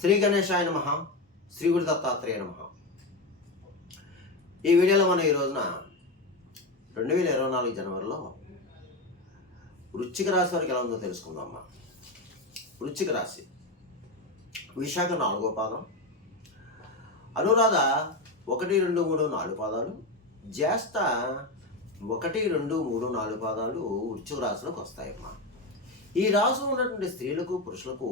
శ్రీ గణేశాయ నమః. శ్రీ గురు దత్తాత్రేయ నమః. ఈ వీడియోలో మనం ఈ రోజున 2024 జనవరిలో వృశ్చిక రాశి వారికి ఎలా ఉందో తెలుసుకుందాం అమ్మా. వృశ్చిక రాశి విశాఖ 4వ పాదం, అనురాధ 1, 2, 3, 4 పాదాలు, జ్యేష్ఠ 1, 2, 3, 4 పాదాలు వృశ్చిక రాశిలోకి వస్తాయమ్మా. ఈ రాశిలో ఉన్నటువంటి స్త్రీలకు పురుషులకు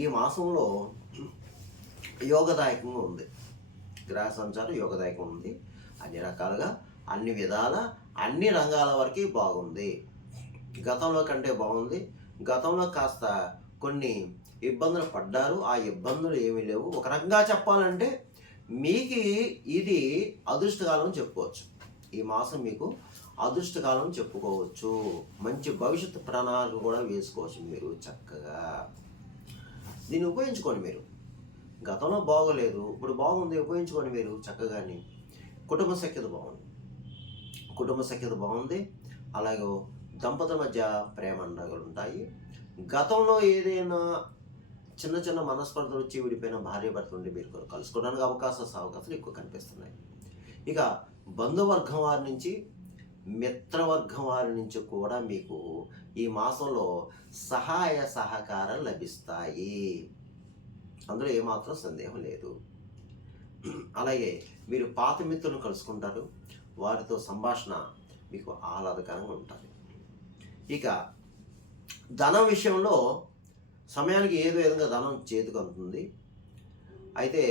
ఈ మాసంలో యోగదాయకంగా ఉంది. గ్రహ సంచారం యోగదాయకంగా ఉంది. అన్ని రకాలుగా అన్ని విధాల అన్ని రంగాల వరకు బాగుంది. గతంలో కంటే బాగుంది. గతంలో కాస్త కొన్ని ఇబ్బందులు పడ్డారు. ఆ ఇబ్బందులు ఏమీ లేవు. ఒక రకంగా చెప్పాలంటే మీకు ఇది అదృష్టకాలం చెప్పుకోవచ్చు. ఈ మాసం మీకు అదృష్టకాలం చెప్పుకోవచ్చు. మంచి భవిష్యత్తు ప్రణాళిక కూడా వేసుకోవచ్చు. మీరు చక్కగా దీన్ని ఉపయోగించుకోండి. మీరు గతంలో బాగోలేదు, ఇప్పుడు బాగుంది, ఉపయోగించుకోండి. మీరు చక్కగాని కుటుంబ సఖ్యత బాగుంది. కుటుంబ సఖ్యత బాగుంది. అలాగే దంపతుల మధ్య ప్రేమ అండగలు ఉంటాయి. గతంలో ఏదైనా చిన్న చిన్న మనస్పర్ధలు వచ్చి విడిపోయిన భార్య భర్త నుండి మీరు కలుసుకోవడానికి అవకాశాలు ఎక్కువ కనిపిస్తున్నాయి. ఇక బంధువర్గం వారి నుంచి, మిత్రవర్గం వారి నుంచి కూడా మీకు ఈ మాసంలో సహాయ సహకారాలు లభిస్తాయి. అందులో ఏమాత్రం సందేహం లేదు. అలాగే మీరు పాత మిత్రులను కలుసుకుంటారు. వారితో సంభాషణ మీకు ఆహ్లాదకరంగా ఉంటుంది. ఇక ధనం విషయంలో సమయానికి ఏదో విధంగా ధనం చేతికి అందుతుంది. అయితే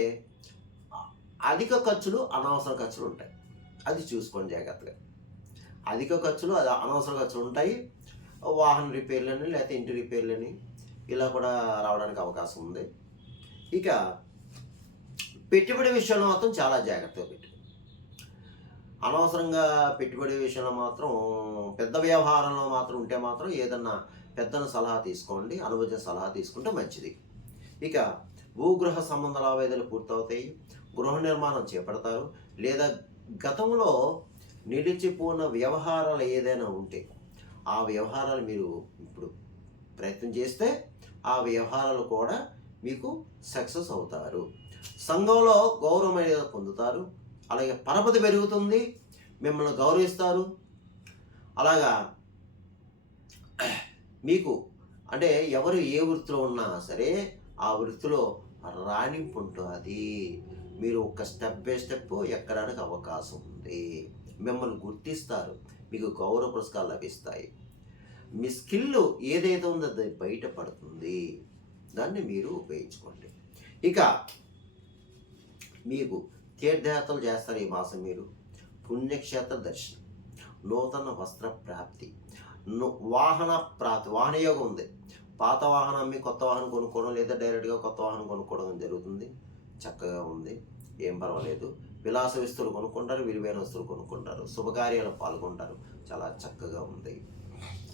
అధిక ఖర్చులు, అనవసర ఖర్చులు ఉంటాయి. అది చూసుకోండి జాగ్రత్తగా. అధిక ఖర్చులు, అది అనవసర ఖర్చులు ఉంటాయి. వాహన రిపేర్లని లేకపోతే ఇంటి రిపేర్లని ఇలా కూడా రావడానికి అవకాశం ఉంది. ఇక పెట్టుబడి విషయంలో మాత్రం చాలా జాగ్రత్తగా పెట్టుబడి. అనవసరంగా పెట్టుబడి విషయంలో మాత్రం, పెద్ద వ్యవహారంలో మాత్రం ఉంటే మాత్రం ఏదన్నా పెద్దన సలహా తీసుకోండి. అనుభవ సలహా తీసుకుంటే మంచిది. ఇక భూగృహ సంబంధ లావాదేవీలు పూర్తవుతాయి. గృహ నిర్మాణం చేపడతారు. లేదా గతంలో నిలిచిపోయిన వ్యవహారాలు ఏదైనా ఉంటే ఆ వ్యవహారాలు మీరు ఇప్పుడు ప్రయత్నం చేస్తే ఆ వ్యవహారాలు కూడా మీకు సక్సెస్ అవుతారు. సంఘంలో గౌరవం అనేది పొందుతారు. అలాగే పరపతి పెరుగుతుంది. మిమ్మల్ని గౌరవిస్తారు. అలాగా మీకు అంటే ఎవరు ఏ వృత్తిలో ఉన్నా సరే ఆ వృత్తిలో రాణింపు ఉంటుంది. మీరు ఒక స్టెప్ బై స్టెప్ ఎక్కడానికి అవకాశం ఉంది. మిమ్మల్ని గుర్తిస్తారు. మీకు గౌరవ పురస్కారాలు లభిస్తాయి. మీ స్కిల్ ఏదైతే ఉందో అది బయటపడుతుంది. దాన్ని మీరు ఉపయోగించుకోండి. ఇక మీకు తీర్థయాత్రలు చేస్తారు ఈ మాసం. మీరు పుణ్యక్షేత్ర దర్శనం, నూతన వస్త్ర ప్రాప్తి, వాహన యోగం ఉంది. పాత వాహనం అమ్మి కొత్త వాహనం కొనుక్కోవడం, లేదా డైరెక్ట్గా కొత్త వాహనం కొనుక్కోవడం జరుగుతుంది. చక్కగా ఉంది, ఏం పర్వాలేదు. విలాస వస్తువులు కొనుక్కుంటారు, విలువైన వస్తువులు కొనుక్కుంటారు, శుభకార్యాలు పాల్గొంటారు. చాలా చక్కగా ఉంది.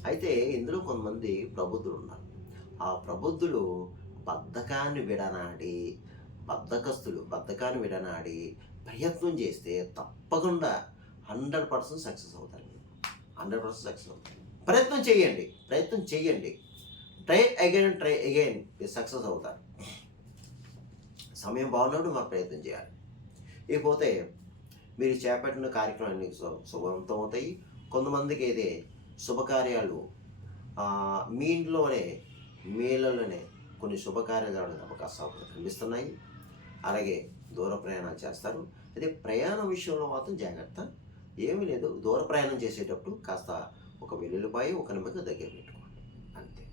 అయితే ఇందులో కొంతమంది ప్రబుద్ధులు ఉన్నారు. ఆ ప్రబుద్ధులు బద్ధకాన్ని విడనాడి ప్రయత్నం చేస్తే తప్పకుండా 100% సక్సెస్ అవుతారు. 100% సక్సెస్ అవుతారు. ప్రయత్నం చేయండి. ట్రై అగైన్ మీరు సక్సెస్ అవుతారు. సమయం బాగున్నప్పుడు మనం ప్రయత్నం చేయాలి. ఇకపోతే మీరు చేపట్టిన కార్యక్రమాన్ని శుభవంతం అవుతాయి. కొంతమందికి అయితే శుభకార్యాలు మీ ఇళ్ళలోనే కొన్ని శుభకార్యాలు జరగడానికి అవకాశాలు కనిపిస్తున్నాయి. అలాగే దూర ప్రయాణాలు చేస్తారు. అయితే ప్రయాణం విషయంలో మాత్రం జాగ్రత్త. ఏమీ లేదు. దూర ప్రయాణం చేసేటప్పుడు కాస్త ఒక వెల్లుల్లిపాయ, ఒక నిమ్మకాయ దగ్గర పెట్టుకోండి, అంతే.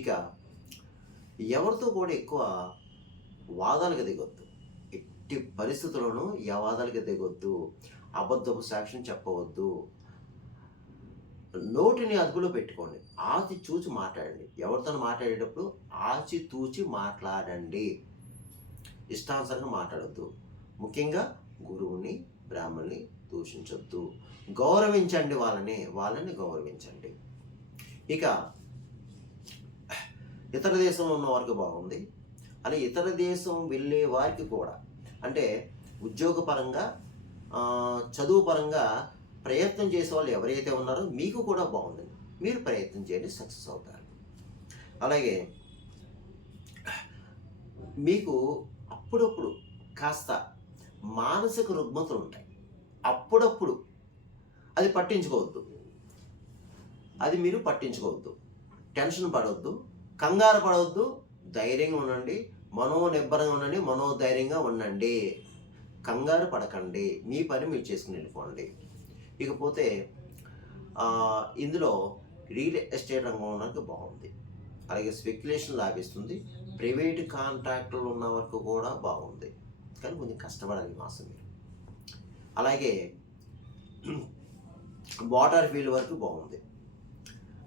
ఇక ఎవరితో కూడా ఎక్కువ వాదాలకు దిగొద్దు. ఎట్టి పరిస్థితుల్లోనూ వాదాలకు దిగొద్దు. అబద్ధపు సాక్ష్యం చెప్పవద్దు. నోటిని అదుపులో పెట్టుకోండి. ఆచి చూచి మాట్లాడండి. ఎవరితో మాట్లాడేటప్పుడు ఆచి తూచి మాట్లాడండి. ఇష్టానుసారంగా మాట్లాడద్దు. ముఖ్యంగా గురువుని, బ్రాహ్మణుని దూషించొద్దు. గౌరవించండి. వాళ్ళని గౌరవించండి. ఇక ఇతర దేశంలో ఉన్న వారికి బాగుంది. అలా ఇతర దేశం వెళ్ళే వారికి కూడా, అంటే ఉద్యోగపరంగా, చదువు పరంగా ప్రయత్నం చేసే వాళ్ళు ఎవరైతే ఉన్నారో మీకు కూడా బాగుంది. మీరు ప్రయత్నం చేయండి, సక్సెస్ అవుతారు. అలాగే మీకు అప్పుడప్పుడు కాస్త మానసిక రుగ్మతలు ఉంటాయి. అప్పుడప్పుడు అది పట్టించుకోవద్దు. అది మీరు పట్టించుకోవద్దు. టెన్షన్ పడవద్దు, కంగారు పడవద్దు, ధైర్యంగా ఉండండి, మనోనిబ్బరంగా ఉండండి, మనోధైర్యంగా ఉండండి. కంగారు పడకండి, మీ పని మీరు చేసుకుని వెళ్ళిపోండి. ఇకపోతే ఇందులో రియల్ ఎస్టేట్ రంగంలోకి బాగుంది. అలాగే స్పెక్యులేషన్ లాభిస్తుంది. ప్రైవేట్ కాంట్రాక్టులు ఉన్న వరకు కూడా బాగుంది. కానీ కొంచెం కష్టపడాలి ఈ మాసం మీరు. అలాగే వాటర్ ఫీల్డ్ వరకు బాగుంది.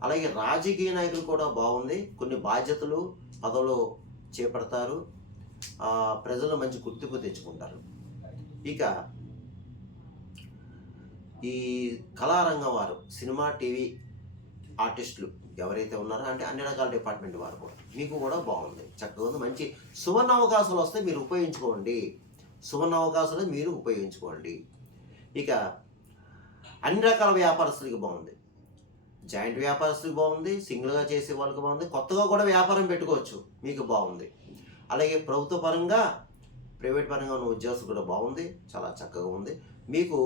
అలాగే రాజకీయ నాయకులు కూడా బాగుంది. కొన్ని బాధ్యతలు పదవులు చేపడతారు. ప్రజలు మంచి గుర్తింపు తెచ్చుకుంటారు. ఇక ఈ కళారంగం వారు, సినిమా టీవీ ఆర్టిస్టులు ఎవరైతే ఉన్నారో అంటే అన్ని రకాల డిపార్ట్మెంట్ వారు కూడా మీకు కూడా బాగుంది, చక్కగా ఉంది. మంచి సువర్ణ అవకాశాలు వస్తే మీరు ఉపయోగించుకోండి. సువర్ణ అవకాశాలు మీరు ఉపయోగించుకోండి. ఇక అన్ని రకాల వ్యాపారస్తులకి బాగుంది. జాయింట్ వ్యాపారస్తులకు బాగుంది, సింగిల్గా చేసే వాళ్ళకి బాగుంది, కొత్తగా కూడా వ్యాపారం పెట్టుకోవచ్చు, మీకు బాగుంది. అలాగే ప్రభుత్వ పరంగా ప్రైవేట్ పరంగా ఉన్న ఉద్యోగస్తులు కూడా బాగుంది, చాలా చక్కగా ఉంది. మీకు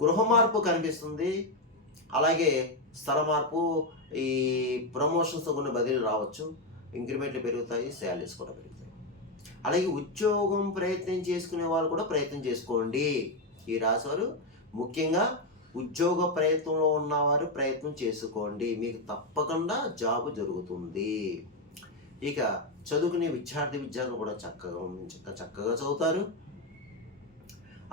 గృహ మార్పు కనిపిస్తుంది. అలాగే స్థల మార్పు, ఈ ప్రమోషన్స్తో కొన్ని బదిలీలు రావచ్చు, ఇంక్రిమెంట్లు పెరుగుతాయి, శాలరీస్ కూడా పెరుగుతాయి. అలాగే ఉద్యోగం ప్రయత్నం చేసుకునే వాళ్ళు కూడా ప్రయత్నం చేసుకోండి. ఈ రాశివారు ముఖ్యంగా ఉద్యోగ ప్రయత్నంలో ఉన్నవారు ప్రయత్నం చేసుకోండి, మీకు తప్పకుండా జాబ్ జరుగుతుంది. ఇక చదువుకునే విద్యార్థులు కూడా చక్కగా చదువుతారు.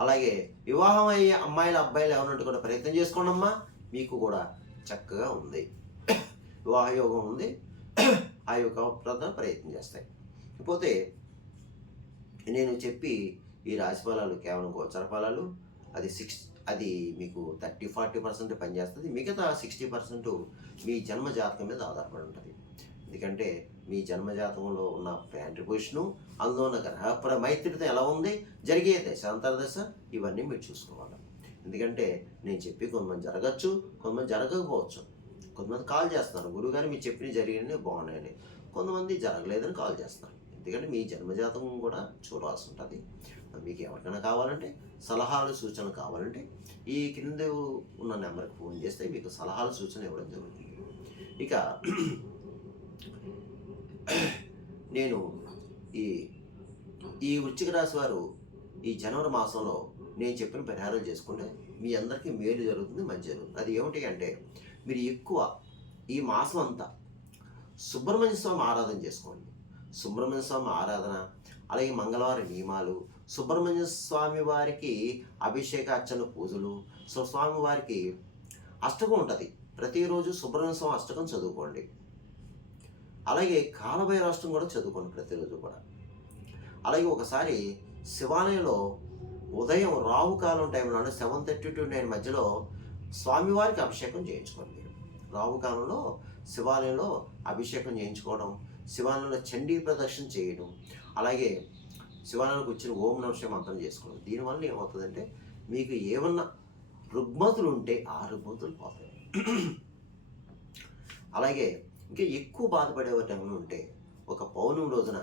అలాగే వివాహం అయ్యే అమ్మాయిలు అబ్బాయిలు ఎవరంటే కూడా ప్రయత్నం చేసుకోండి అమ్మా, మీకు కూడా చక్కగా ఉంది. వివాహ యోగం ఉంది, ఆ యొక్క ప్రయత్నం చేస్తాయి. ఇకపోతే నేను చెప్పి ఈ రాశి ఫలాలు కేవలం గోచర ఫలాలు. అది మీకు 30-40% పనిచేస్తుంది. మిగతా 60% మీ జన్మ జాతకం మీద ఆధారపడి ఉంటుంది. ఎందుకంటే మీ జన్మజాతకంలో ఉన్న ప్లానెటరీ పొజిషను, అందులో ఉన్న గ్రహ మైత్రితో ఎలా ఉంది, జరిగే దశాంతర దశ, ఇవన్నీ మీరు చూసుకోవాలి. ఎందుకంటే నేను చెప్పి కొంతమంది జరగచ్చు, కొంతమంది జరగకపోవచ్చు. కొంతమంది కాల్ చేస్తున్నారు, గురువుగారు మీరు చెప్పినవి జరిగినవి బాగున్నాయని. కొంతమంది జరగలేదని కాల్ చేస్తున్నారు. ఎందుకంటే మీ జన్మజాతకం కూడా చూడాల్సి ఉంటుంది. మీకు ఎవరికైనా కావాలంటే సలహాలు సూచనలు కావాలంటే ఈ కింద ఉన్న నెంబర్కి ఫోన్ చేస్తే మీకు సలహాలు సూచన ఇవ్వడం జరుగుతుంది. ఇక నేను ఈ వృశ్చిక రాశి వారు ఈ జనవరి మాసంలో నేను చెప్పిన పరిహారం చేసుకుంటే మీ అందరికీ మేలు జరుగుతుంది, మంచి జరుగుతుంది. అది ఏమిటి అంటే మీరు ఎక్కువ ఈ మాసం అంతా సుబ్రహ్మణ్య స్వామి ఆరాధన చేసుకోండి. సుబ్రహ్మణ్య స్వామి ఆరాధన, అలాగే మంగళవారం నియమాలు, సుబ్రహ్మణ్య స్వామి వారికి అభిషేక అర్చన పూజలు, స్వామి వారికి అష్టకం ఉంటుంది. ప్రతిరోజు సుబ్రహ్మణ్య స్వామి అష్టకం చదువుకోండి. అలాగే కాలభైరవాష్టకం కూడా చదువుకోండి ప్రతిరోజు కూడా. అలాగే ఒకసారి శివాలయంలో ఉదయం రాహుకాలం టైంలో అంటే 7:30 to 9 మధ్యలో స్వామివారికి అభిషేకం చేయించుకోండి. మీరు రాహుకాలంలో శివాలయంలో అభిషేకం చేయించుకోవడం, శివాలయంలో చండీ ప్రదక్షిణ చేయడం, అలాగే శివాలయానికి వచ్చిన ఓం నమః శివాయ మంత్రం చేసుకోవడం. దీనివల్ల ఏమవుతుందంటే మీకు ఏమన్నా రుగ్మతులు ఉంటే ఆ రుగ్మతులు పోతాయి. అలాగే ఇంకా ఎక్కువ బాధపడే టైంలో ఉంటే ఒక పౌర్ణమి రోజున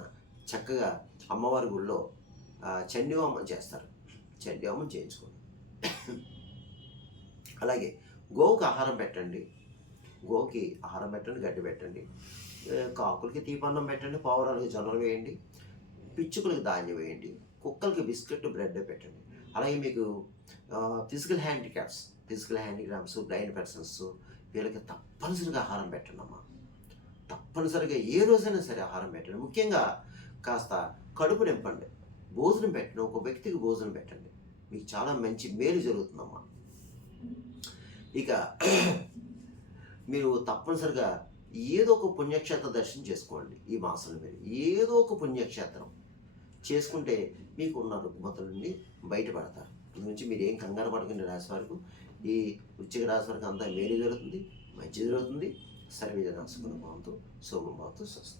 చక్కగా అమ్మవారి గుడిలో చండీ హోమం చేస్తారు, చండీ హోమం చేయించుకోండి. అలాగే గోవుకి ఆహారం పెట్టండి, గోవుకి ఆహారం పెట్టండి, గడ్డి పెట్టండి, కాకులకి తీపన్నం పెట్టండి, పావురాలకి జొన్నలు వేయండి, పిచ్చుకలకి ధాన్యం వేయండి, కుక్కలకి బిస్కెట్ బ్రెడ్ పెట్టండి. అలాగే మీకు ఫిజికల్ హ్యాండిక్రాఫ్ట్స్ బ్లైండ్ పర్సన్స్ వీళ్ళకి తప్పనిసరిగా ఆహారం పెట్టండి అమ్మా. తప్పనిసరిగా ఏ రోజైనా సరే ఆహారం పెట్టండి. ముఖ్యంగా కాస్త కడుపు నింపండి, భోజనం పెట్టండి, ఒక వ్యక్తికి భోజనం పెట్టండి, మీకు చాలా మంచి మేలు జరుగుతుందమ్మా. ఇక మీరు తప్పనిసరిగా ఏదో ఒక పుణ్యక్షేత్ర దర్శనం చేసుకోండి. ఈ మాసంలో మీరు ఏదో ఒక పుణ్యక్షేత్రం చేసుకుంటే మీకు ఉన్న రుగ్మతుల నుండి బయటపడతారు. దీని నుంచి మీరు ఏం కంగారు పడకండి. రాశి వారికి, ఈ వృశ్చిక రాశి వారికి అంతా మేలు జరుగుతుంది, మంచి జరుగుతుంది. సర్వే జనా సుఖినో భవంతు, శుభం భవతు, స్వస్తి.